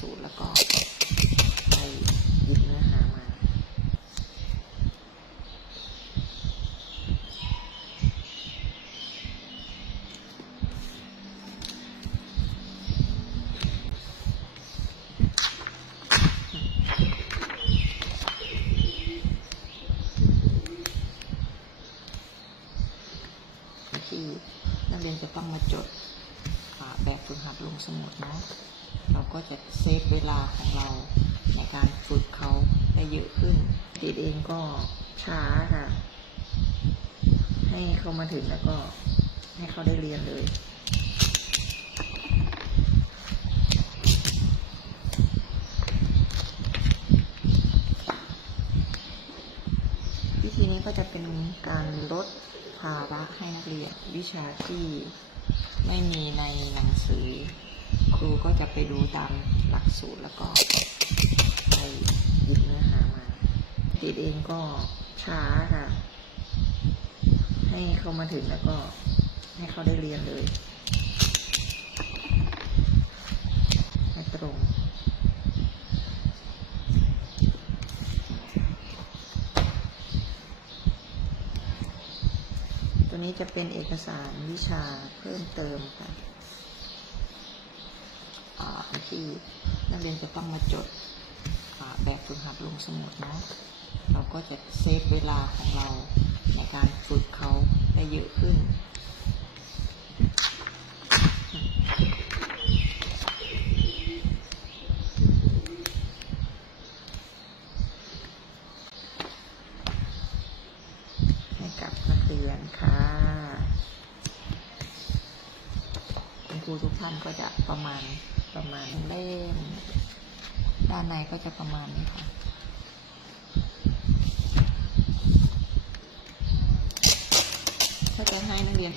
สูตรแล้วก็ไปหยิบเนื้อหามา ที่นักเรียนจะต้องมาจดแบบฝึกหัดลงสมุดเนาะ ก็จะเซฟเวลาของเราในการฝึกเขาได้เยอะขึ้นติดเองก็ช้าค่ะ ให้เขามาถึงแล้วก็ให้เขาได้เรียนเลยวิธีนี้ก็จะเป็นการลดภาระให้นักเรียนวิชาที่ไม่มีในหนังสือ ครูก็จะไปดูตามหลักสูตรแล้วก็ไปหยิบเนื้อหามาติดเองก็ช้าค่ะ ให้เขามาถึงแล้วก็ให้เขาได้เรียนเลยให้ตรงตัวนี้จะเป็นเอกสารวิชาเพิ่มเติมค่ะ ที่นักเรียนจะต้องมาจดแบบฝึกหัดลงสมุดเนาะเราก็จะเซฟเวลาของเราในการฝึกเขาได้เยอะขึ้นให้กับนักเรียนค่ะคุณครูทุกท่านก็จะประมาณ ประมาณเล่มด้านในก็จะประมาณนี้ค่ะก็จะให้นักเรียน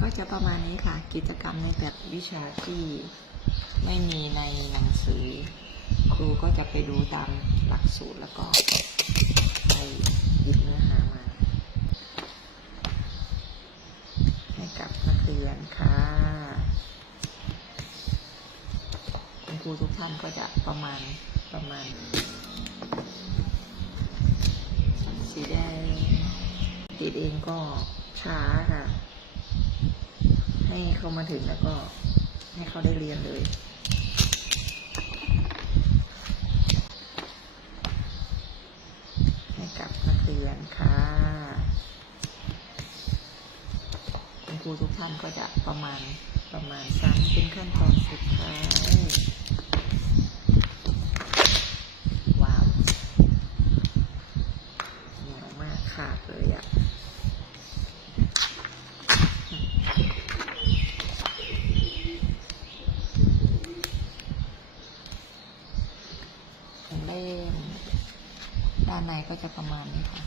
ก็จะประมาณ นี้ค่ะ กิจกรรมในแต่ละวิชาที่ไม่มีในหนังสือ ครูก็จะไปดูตามหลักสูตรแล้วก็ไปหยิบเนื้อหามา ให้กับนักเรียนค่ะคุณครูทุกท่านก็จะประมาณประมาณ สีแดงติดเองก็ช้าค่ะ ให้เขามาถึงแล้วก็ให้เขาได้เรียนเลย ให้กับนักเรียนค่ะ คุณครูทุกท่านก็จะประมาณประมาณซ้ำเป็นขั้นตอนสุดท้าย ว้าวเหนียวมากขาดเลยอะ เล่ม ด้านใน ก็จะประมาณนี้ค่ะ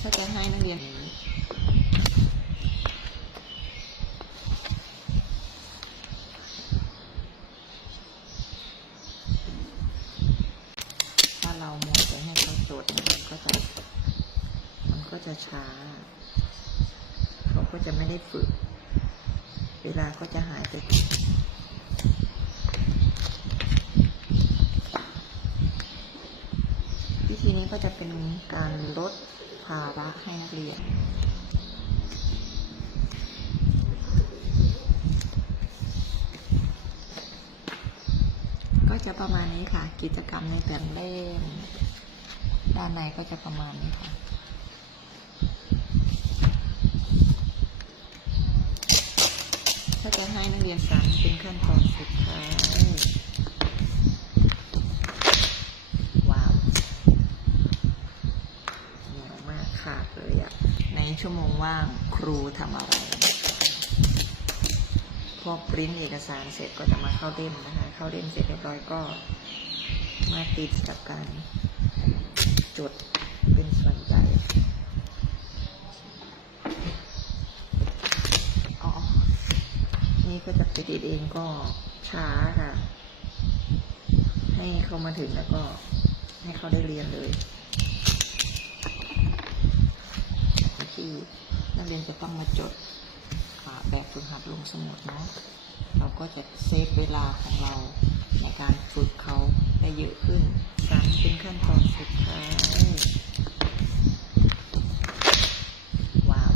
ถ้าจะให้นักเรียนถ้าเรามัวแต่ให้เขาจดมันก็จะ มันก็จะช้า เขาก็จะไม่ได้ฝึก เวลาก็จะหายไป วิธีนี้ ก็จะเป็นการลดภาระให้นักเรียน ก็จะประมาณนี้ค่ะ กิจกรรมในแต่ละเล่ม ด้านในก็จะประมาณนี้ค่ะถ้าจะให้นักเรียนสามเป็นขั้นตอนสุดท้าย ขาดเลยอะในชั่วโมงว่างครูทำอะไร พอปริ้นเอกสารเสร็จก็จะมาเข้าเล่มนะคะ เข้าเล่มเสร็จเรียบร้อยก็ มาติดกับการจดเป็นส่วนใอ๋อนี่ก็จะติดเองก็ช้าค่ะ ให้เขามาถึงแล้วก็ให้เขาได้เรียนเลย ที่นักเรียนจะต้องมาจดแบบฝึกหัดลงสมุดเนาะเราก็จะเซฟเวลาของเราในการฝึกเขาได้เยอะขึ้นการเป็นขั้นตอนสุดท้าย ว้าว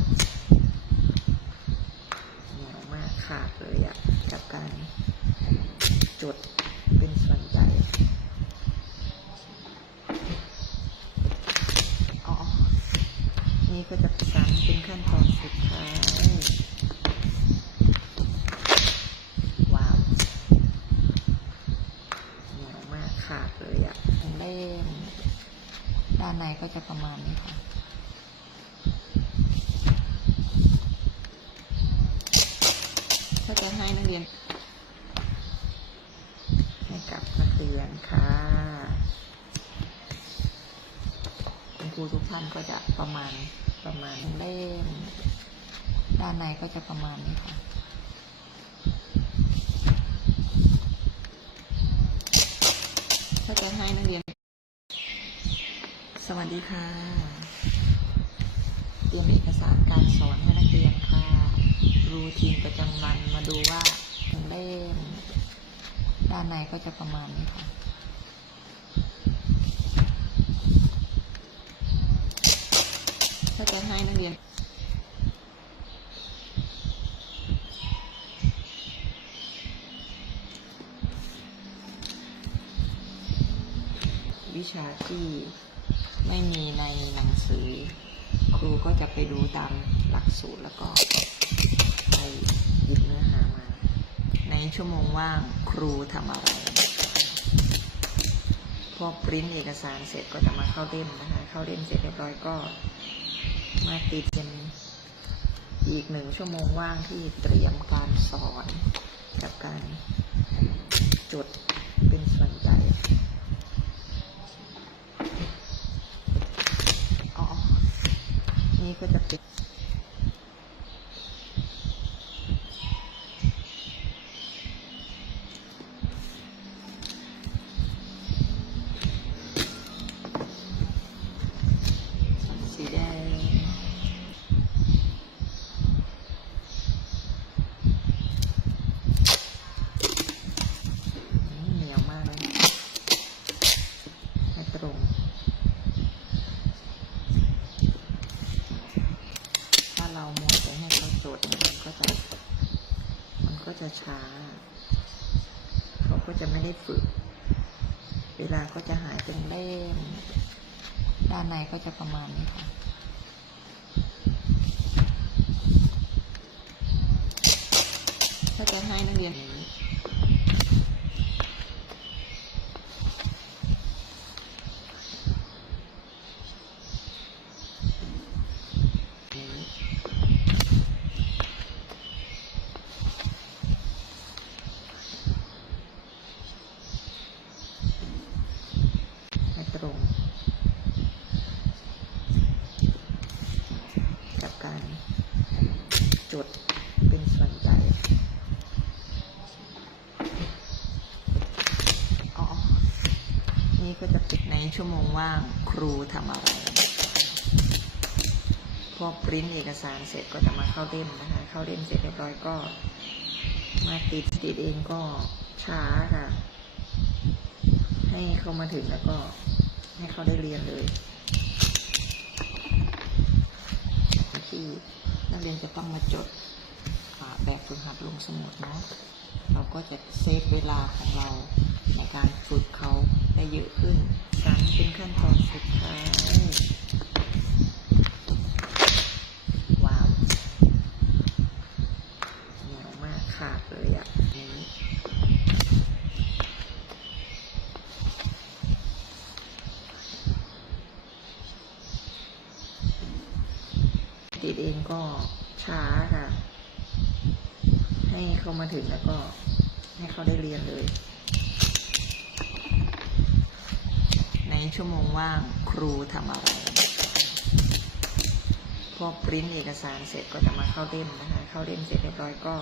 เหนียวมากขาดเลยอะกับการจดเป็นส่วนใหญ่อ๋อ นี่ ก็จะเป็นเป็นขั้นตอนสุดท้าย ว้าวเหนียวมากขาดเลยอะ่ะเล่มด้านในก็จะประมาณนี้ค่ะถ้าจะให้นักเรียนให้กับนักเรียนค่ะคุณครูทุกท่านก็จะประมาณ ประมาณเล่มด้านในก็จะประมาณนี้ค่ะถ้าจะให้นักเรียน สวัสดีค่ะ เตรียมเอกสารการสอนให้นักเรียนค่ะ รูทีนประจำวันมาดูว่าเล่มด้านในก็จะประมาณนี้ค่ะ วิชาที่ไม่มีในหนังสือ ครูก็จะไปดูตามหลักสูตรแล้วก็ไปหยิบเนื้อหามา ในชั่วโมงว่างครูทำอะไร พอปริ้นเอกสารเสร็จก็จะมาเข้าเล่มนะคะ เข้าเล่มเสร็จเรียบร้อยก็ มาติดเป็นอีกหนึ่งชั่วโมงว่างที่เตรียมการสอนกับการจด 50. จะช้า เขาก็จะไม่ได้ฝึก เวลาก็จะหายเป็นเล่มด้านในก็จะประมาณนี้ค่ะถ้าจะให้นักเรียน ให้ตรง กับการจดเป็นส่วนใหญ่อ๋อ นี่ก็จะเป็นใน ชั่วโมงว่างครูทำอะไร พอปริ้นเอกสารเสร็จก็จะมาเข้าเล่มนะคะ เข้าเล่มเสร็จเรียบร้อยก็ มาติดติดเองก็ช้าค่ะ ให้เข้ามาถึงแล้วก็ให้เขาได้เรียนเลยที่นักเรียนจะต้องมาจดาแบบฝึกหัดลงสมุดเนาะเราก็จะเซฟเวลาของเราในการฝึกเขาได้เยอะขึ้น การเป็นขั้นตอนสุดท้าย ว้าวเหนียวมากขาดเลยอะนี้ติดเองก็ช้าค่ะ ให้เขามาถึงแล้วก็ให้เขาได้เรียนเลย ใน ชั่วโมงว่างครูทำอะไร พอปริ้นเอกสารเสร็จก็จะมาเข้าเล่มนะคะ เข้าเล่มเสร็จเรียบร้อยก็